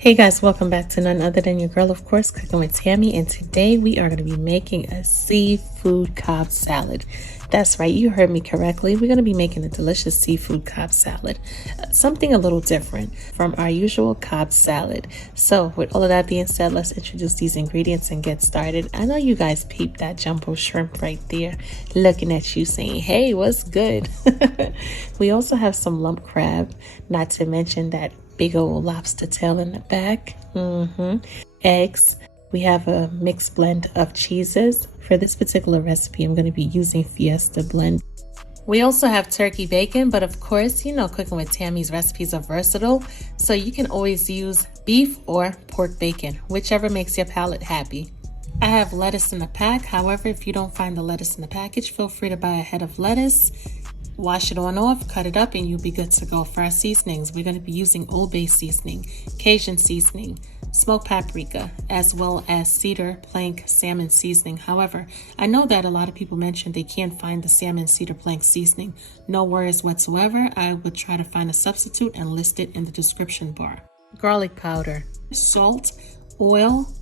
Hey guys, welcome back to none other than your girl, of course, cooking with Tammy. And today we are going to be making a seafood Cobb salad. That's right, you heard me correctly. We're going to be making a delicious seafood Cobb salad, something a little different from our usual Cobb salad. So with all of that being said, let's introduce these ingredients and get started. I know you guys peeped that jumbo shrimp right there, looking at you saying, hey, what's good? We also have some lump crab, not to mention that big old lobster tail in the back. Eggs. We have a mixed blend of cheeses. For this particular recipe, I'm going to be using Fiesta blend. We also have turkey bacon, but of course, you know, cooking with Tammy's recipes are versatile, so you can always use beef or pork bacon, whichever makes your palate happy. I have lettuce in the pack. However, if you don't find the lettuce in the package, feel free to buy a head of lettuce. Wash it on off, cut it up, and you'll be good to go. For our seasonings, we're going to be using Old Bay seasoning, Cajun seasoning, smoked paprika, as well as Cedar plank salmon seasoning. However, I know that a lot of people mentioned they can't find the salmon Cedar plank seasoning. No worries whatsoever. I would try to find a substitute and list it in the description bar. Garlic powder, salt, oil,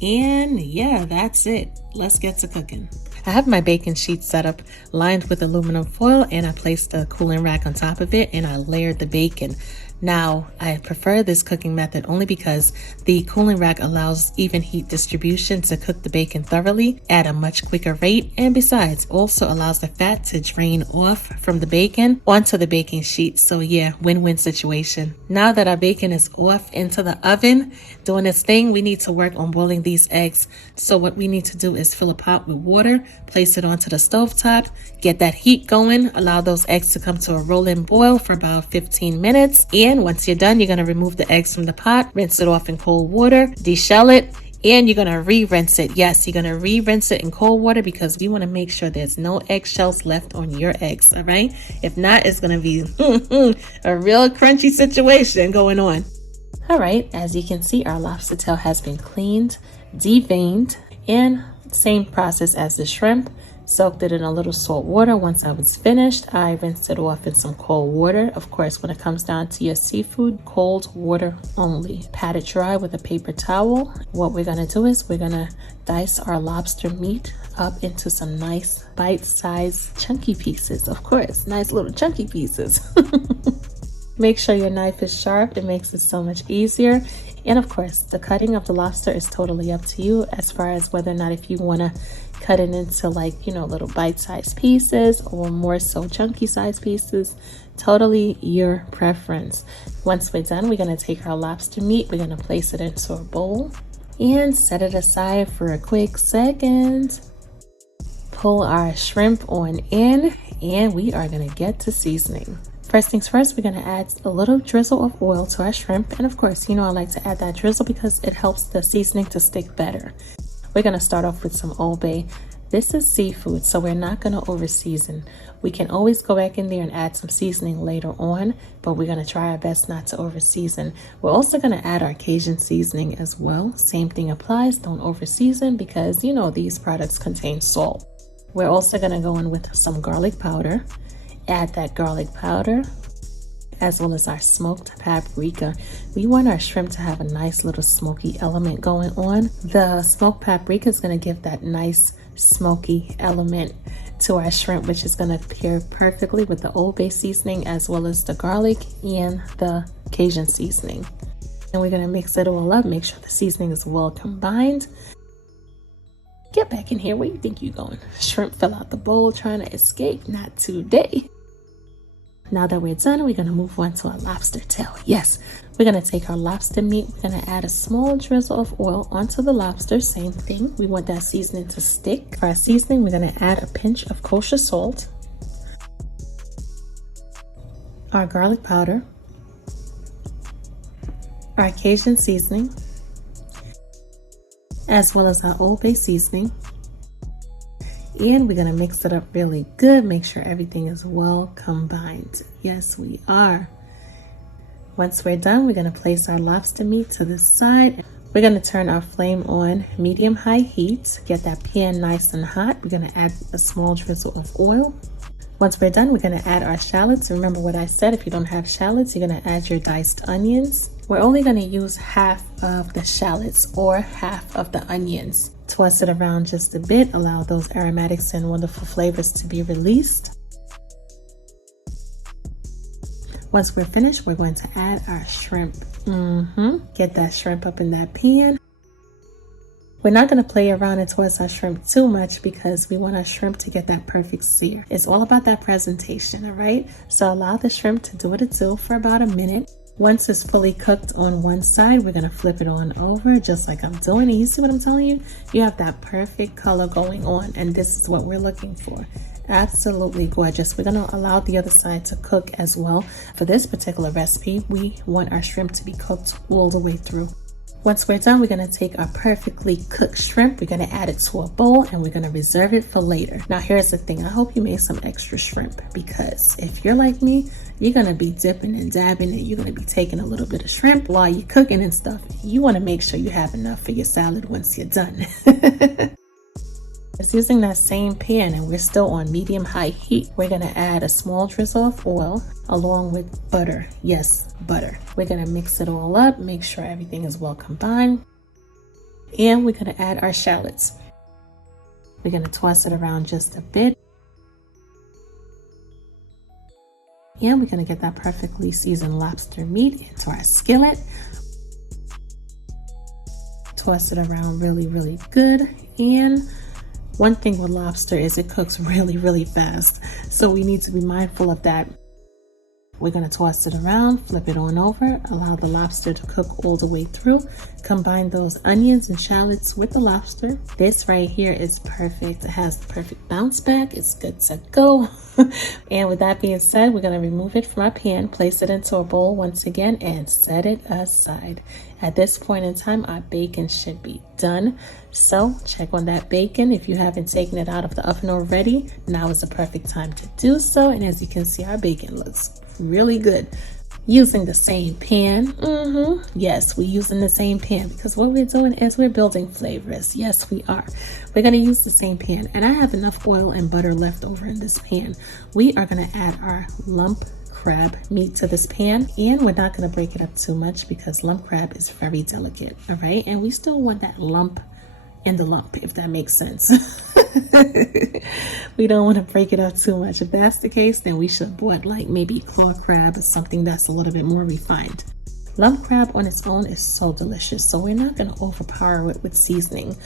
and yeah, that's it. Let's get to cooking. I have my baking sheet set up, lined with aluminum foil, and I placed a cooling rack on top of it, and I layered the bacon. Now, I prefer this cooking method only because the cooling rack allows even heat distribution to cook the bacon thoroughly at a much quicker rate, and besides, also allows the fat to drain off from the bacon onto the baking sheet. So yeah, win-win situation. Now that our bacon is off into the oven, doing its thing, we need to work on boiling these eggs. So what we need to do is fill a pot with water, place it onto the stovetop, get that heat going, allow those eggs to come to a rolling boil for about 15 minutes. And once you're done, you're going to remove the eggs from the pot, rinse it off in cold water, deshell it, and you're going to re-rinse it. Yes, you're going to re-rinse it in cold water because we want to make sure there's no eggshells left on your eggs, all right? If not, it's going to be a real crunchy situation going on. All right, as you can see, our lobster tail has been cleaned, deveined, and same process as the shrimp. Soaked it in a little salt water. Once I was finished, I rinsed it off in some cold water. Of course, when it comes down to your seafood, cold water only. Pat it dry with a paper towel. What we're gonna do is we're gonna dice our lobster meat up into some nice bite-sized chunky pieces. Of course, nice little chunky pieces. Make sure your knife is sharp. It makes it so much easier. And of course, the cutting of the lobster is totally up to you as far as whether or not if you want to cut it into like, you know, little bite-sized pieces or more so chunky sized pieces. Totally your preference. Once we're done, we're going to take our lobster meat. We're going to place it into a bowl and set it aside for a quick second. Pull our shrimp on in and we are going to get to seasoning. First things first, we're going to add a little drizzle of oil to our shrimp. And of course, you know I like to add that drizzle because it helps the seasoning to stick better. We're going to start off with some Old Bay. This is seafood, so we're not going to over season. We can always go back in there and add some seasoning later on, but we're going to try our best not to over season. We're also going to add our Cajun seasoning as well. Same thing applies. Don't over season because, you know, these products contain salt. We're also going to go in with some garlic powder. Add that garlic powder as well as our smoked paprika. We want our shrimp to have a nice little smoky element going on. The smoked paprika is going to give that nice smoky element to our shrimp, which is going to pair perfectly with the Old Bay seasoning as well as the garlic and the Cajun seasoning. And we're going to mix it all up, make sure the seasoning is well combined. Get back in here. Where you think you're going? Shrimp fell out the bowl trying to escape. Not today. Now that we're done, we're going to move on to our lobster tail. Yes, we're going to take our lobster meat. We're going to add a small drizzle of oil onto the lobster. Same thing. We want that seasoning to stick. For our seasoning, we're going to add a pinch of kosher salt, our garlic powder, our Cajun seasoning, as well as our Old Bay seasoning. And we're going to mix it up really good. Make sure everything is well combined. Yes, we are. Once we're done, we're going to place our lobster meat to the side. We're going to turn our flame on medium-high heat. Get that pan nice and hot. We're going to add a small drizzle of oil. Once we're done, we're going to add our shallots. Remember what I said, if you don't have shallots, you're going to add your diced onions. We're only going to use half of the shallots or half of the onions. Toss it around just a bit, allow those aromatics and wonderful flavors to be released. Once we're finished, we're going to add our shrimp. Get that shrimp up in that pan. We're not going to play around and toss our shrimp too much because we want our shrimp to get that perfect sear. It's all about that presentation, all right? So allow the shrimp to do what it do for about a minute. Once it's fully cooked on one side, we're going to flip it on over just like I'm doing. And you see what I'm telling you? You have that perfect color going on, and this is what we're looking for. Absolutely gorgeous. We're going to allow the other side to cook as well. For this particular recipe, we want our shrimp to be cooked all the way through. Once we're done, we're going to take our perfectly cooked shrimp, we're going to add it to a bowl, and we're going to reserve it for later. Now here's the thing, I hope you made some extra shrimp, because if you're like me, you're going to be dipping and dabbing, and you're going to be taking a little bit of shrimp while you're cooking and stuff. You want to make sure you have enough for your salad once you're done. It's using that same pan, and we're still on medium-high heat. We're going to add a small drizzle of oil along with butter. Yes, butter. We're going to mix it all up, make sure everything is well combined. And we're going to add our shallots. We're going to toss it around just a bit. And we're going to get that perfectly seasoned lobster meat into our skillet. Toss it around really, really good. And one thing with lobster is it cooks really, really fast. So we need to be mindful of that. We're going to toss it around, flip it on over, allow the lobster to cook all the way through. Combine those onions and shallots with the lobster. This right here is perfect. It has the perfect bounce back. It's good to go. And with that being said, we're going to remove it from our pan, place it into a bowl once again, and set it aside. At this point in time, our bacon should be done. So check on that bacon. If you haven't taken it out of the oven already, now is the perfect time to do so. And as you can see, our bacon looks really good. Using the same pan. Yes, we're using the same pan because what we're doing is we're building flavors. Yes, we are. We're going to use the same pan, and I have enough oil and butter left over in this pan. We are going to add our lump crab meat to this pan, and we're not going to break it up too much because lump crab is very delicate. All right, and we still want that lump in the lump, if that makes sense. We don't want to break it up too much. If that's the case, then we should bought like maybe claw crab or something that's a little bit more refined. Lump crab on its own is so delicious, so we're not going to overpower it with seasoning,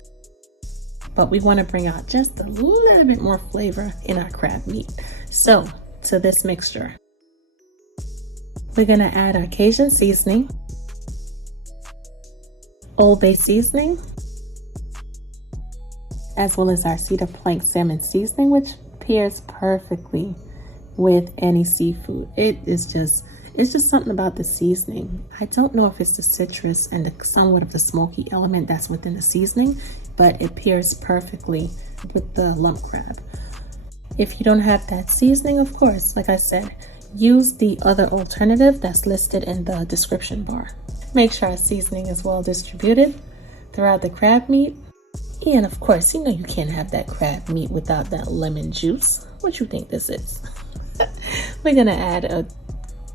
but we want to bring out just a little bit more flavor in our crab meat. So to this mixture, we're going to add our Cajun seasoning, Old Bay seasoning, as well as our Cedar plank salmon seasoning, which pairs perfectly with any seafood. It's just something about the seasoning. I don't know if it's the citrus and the somewhat of the smoky element that's within the seasoning, but it pairs perfectly with the lump crab. If you don't have that seasoning, of course, like I said, use the other alternative that's listed in the description bar. Make sure our seasoning is well distributed throughout the crab meat. And of course, you know you can't have that crab meat without that lemon juice. What you think this is? We're gonna add a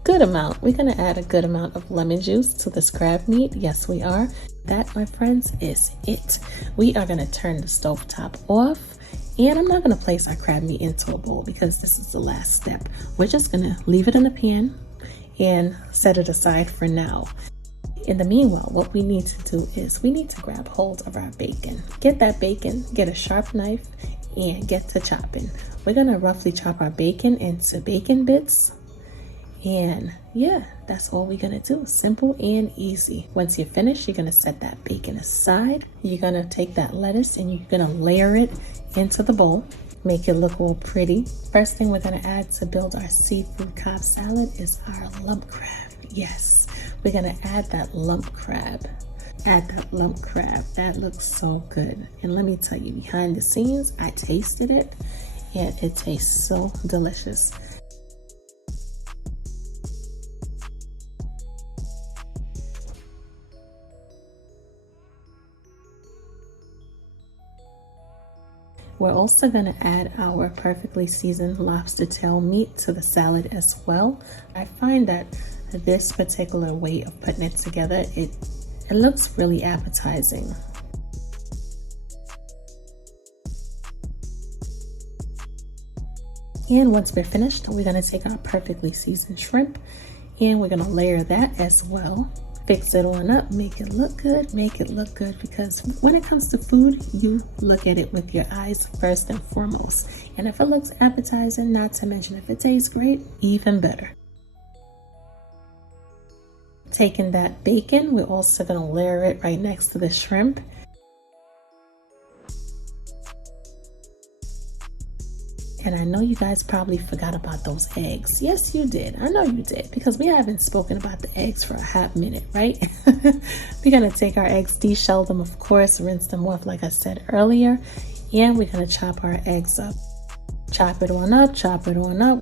good amount. We're gonna add a good amount of lemon juice to this crab meat. Yes, we are. That, my friends, is it. We are gonna turn the stove top off, and I'm not gonna place our crab meat into a bowl because this is the last step. We're just gonna leave it in the pan and set it aside for now. In the meanwhile, what we need to do is we need to grab hold of our bacon. Get that bacon, get a sharp knife, and get to chopping. We're gonna roughly chop our bacon into bacon bits. And yeah, that's all we're gonna do. Simple and easy. Once you're finished, you're gonna set that bacon aside. You're gonna take that lettuce and you're gonna layer it into the bowl. Make it look all pretty. First thing we're gonna add to build our seafood Cobb salad is our lump crab. Yes, we're gonna add that lump crab. Add that lump crab. That looks so good. And let me tell you, behind the scenes, I tasted it and it tastes so delicious. We're also going to add our perfectly seasoned lobster tail meat to the salad as well. I find that this particular way of putting it together, it looks really appetizing. And once we're finished, we're gonna take our perfectly seasoned shrimp and we're gonna layer that as well. Fix it on up, make it look good, because when it comes to food, you look at it with your eyes first and foremost. And if it looks appetizing, not to mention if it tastes great, even better. Taking that bacon, we're also gonna layer it right next to the shrimp. And I know you guys probably forgot about those eggs. Yes, you did. I know you did, because we haven't spoken about the eggs for a hot minute, right? We're gonna take our eggs, deshell them, of course, rinse them off like I said earlier, and we're gonna chop our eggs up. Chop it on up, chop it on up.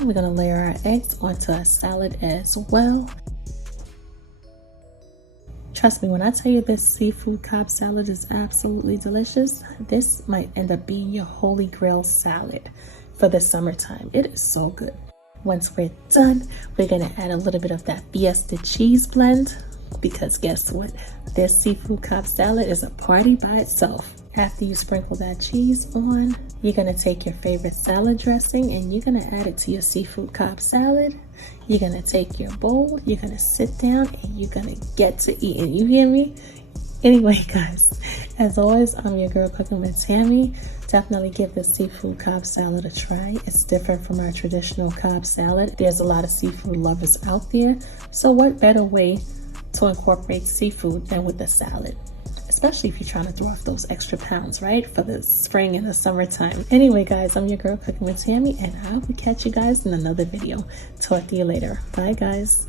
We're gonna layer our eggs onto a salad as well. Trust me when I tell you this seafood Cobb salad is absolutely delicious, this might end up being your holy grail salad for the summertime. It is so good. Once we're done, we're gonna add a little bit of that Fiesta cheese blend, because guess what? This seafood Cobb salad is a party by itself. After you sprinkle that cheese on, you're gonna take your favorite salad dressing and you're gonna add it to your seafood Cobb salad. You're gonna take your bowl, you're gonna sit down, and you're gonna get to eating. You hear me? Anyway, guys, as always, I'm your girl cooking with Tammy. Definitely give the seafood Cobb salad a try. It's different from our traditional Cobb salad. There's a lot of seafood lovers out there, so what better way to incorporate seafood than with a salad? Especially if you're trying to throw off those extra pounds, right? For the spring and the summertime. Anyway, guys, I'm your girl cooking with Tammy, and I will catch you guys in another video. Talk to you later. Bye, guys.